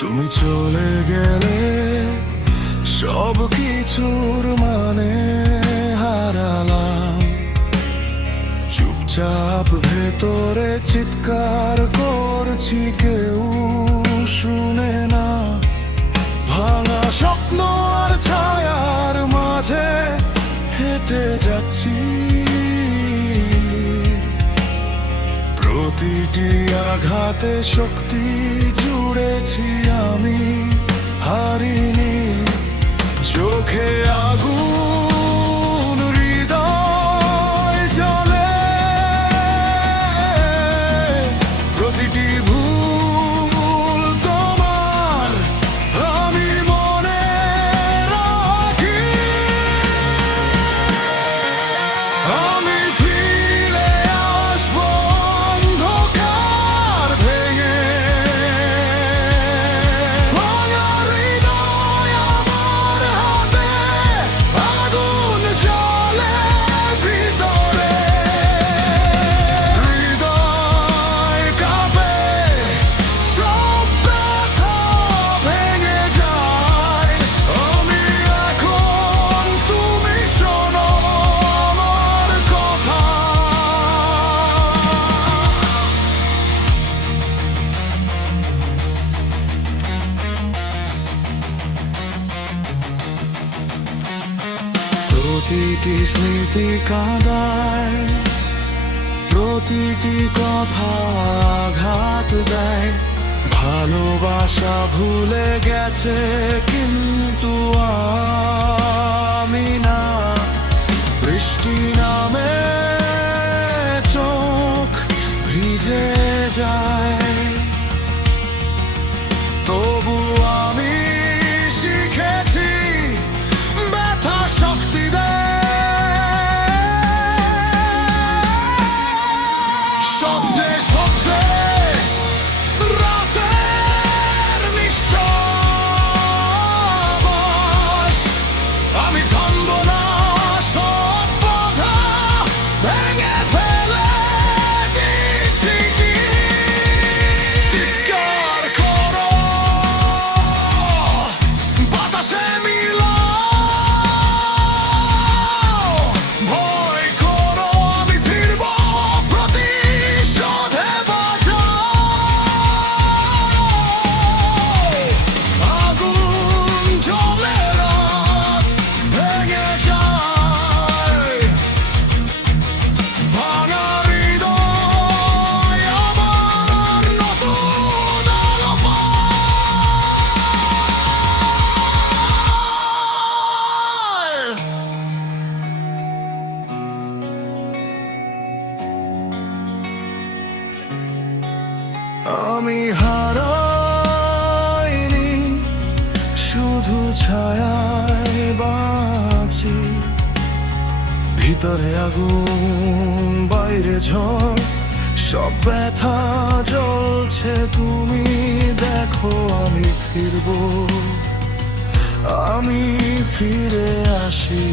তুমি চলে গেলে সব কিছুর মানে হারালাম। চুপচাপ ভেতরে চিৎকার করছি, কেউ শুনে না। ভাঙা স্বপ্ন আর ছায়ার মাঝে হেঁটে যাচ্ছি, প্রতিটি আঘাতে শক্তি জুড়েছি আমি, হারিনি। চোখে আগুন, হৃদয় জ্বলে, প্রতিটি ভুল তোমার আমি মনে রাখি। আমি ফিরে আসবো অন্ধকার ভেঙে, ভাঙা হৃদয় আমার হাতে, আগুন জ্বলে ভিতরে। হৃদয় কাঁপে, সব ব্যথা ভেঙে যায়। আমি এখন, তুমি শোনো আমার কথা। প্রতিটি স্মৃতি কাঁদায়, প্রতিটি কথা আঘাত দেয়। ভালোবাসা ভুলে গেছে কিন্তু আমি না। বৃষ্টি নামে চোখ ভিজে যায়, তবু আমি শিখেছি ব্যথা শক্তি দেয়। শব্দে শব্দে রাতের নিঃশ্বাস, আমি থামব না। সব বাধা ভেঙে ফেলে দিচ্ছি কি? চিৎকার করো, বাতাসে মিলাও। ভয় করো, আমি ফিরব প্রতিশোধে বাজাও। আগুন জ্বলে, রাত ভেঙে যায়। ভাঙা হৃদয় আমার নতুন আলো পায়। আমি হারাইনি, শুধু ছায়ায় বাঁচি। ভিতরে আগুন, বাইরে ঝড়, সব ব্যথা জ্বলছে। তুমি দেখো, আমি ফিরবো, আমি ফিরে আসি।